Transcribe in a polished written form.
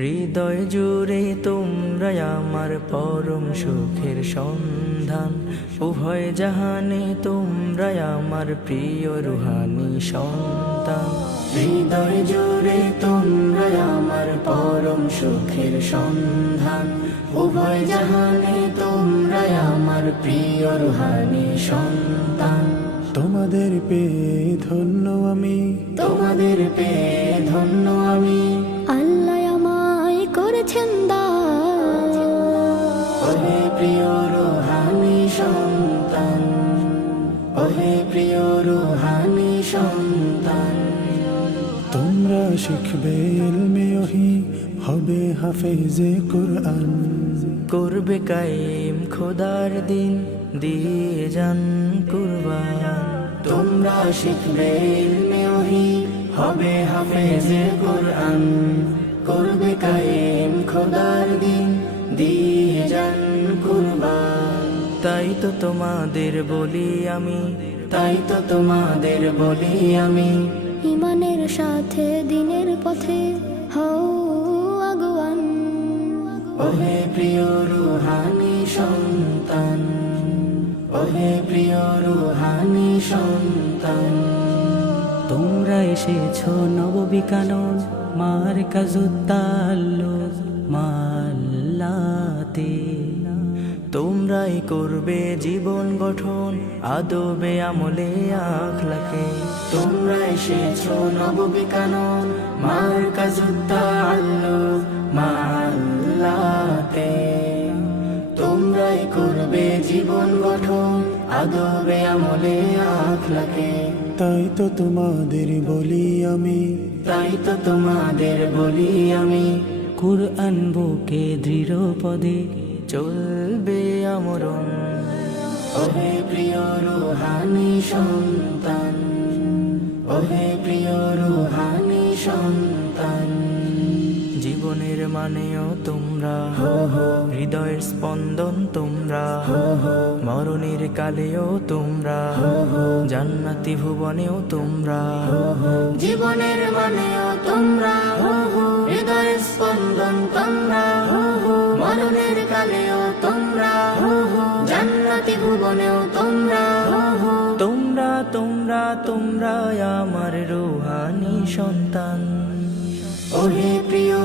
হৃদয় জুড়ে তোমরা আমার পরম সুখের সন্ধান, উভয় জাহানে তোমরা আমার প্রিয় রুহানি সন্তান। হৃদয় জুড়ে তোমরা আমার পরম সুখের সন্ধান, উভয় জাহানে তোমরা আমার প্রিয় রুহানি সন্তান। তোমাদের পেয়ে ধন্য আমি, তোমাদের পেয়ে ধন্য আমি। আল্লাহ আমায় করেছেন দান, ওহে প্রিয় রুহানি সন্তান, ওহে প্রিয় রুহানি সন্তান। তোমরা শিখবে ইলমে ওহী, হবে হাফেজে কুরআন। করবে কায়েম খোদার দিন, দিয়ে যান কুরবান। তোমরা শিখবে ইলমে ওহী, হবে হাফেজে কুরআন। করবে কায়েম খোদার দিন, দিয়ে যান কুরবান। তাই তো তোমাদের বলি আমি, তাই তো তোমাদের বলি আমি। ইমানের সাথে দিনের পথে হও আগুয়ান। ওহে প্রিয় রুহানি সন্তান, ওহে প্রিয় রুহানি সন্তান। তোমরা এসেছো নববিকানন মারকাজুত্তাল্লুক মাল্লাতে। তোমরাই করবে জীবন গঠন, আদবে আমলে আখলাকে। তোমরা এসেছো নববিকানন মারকাজুত্তাল্লুক মাল্লাতে। তোমরাই করবে জীবন গঠন, আদবে আমলে আখলাকে। তাই তো তোমাদের বলি আমি, তাই তো তোমাদের বলি আমি। কুরআন বুকে দৃঢ় পদে চলবে আমরণ, ওহে প্রিয় রুহানি সন্তান, ওহে প্রিয় রুহানি সন্তান। জীবনের মানেও তোমরা, হো হো হৃদয়ের স্পন্দন তোমরা, হো হো মরণের কালেও তোমরা, হো হো জান্নাতি ভুবনেও তোমরা, হো হো জীবনের মানেও তোমরা, হো হো হৃদয়ের স্পন্দন তোমরা, হো হো মরণের কালেও তোমরা, হো হো জান্নাতি ভুবনেও তোমরা, হো হো তোমরা তোমরা তোমরা আমার রুহানি সন্তান। ওহে প্রিয়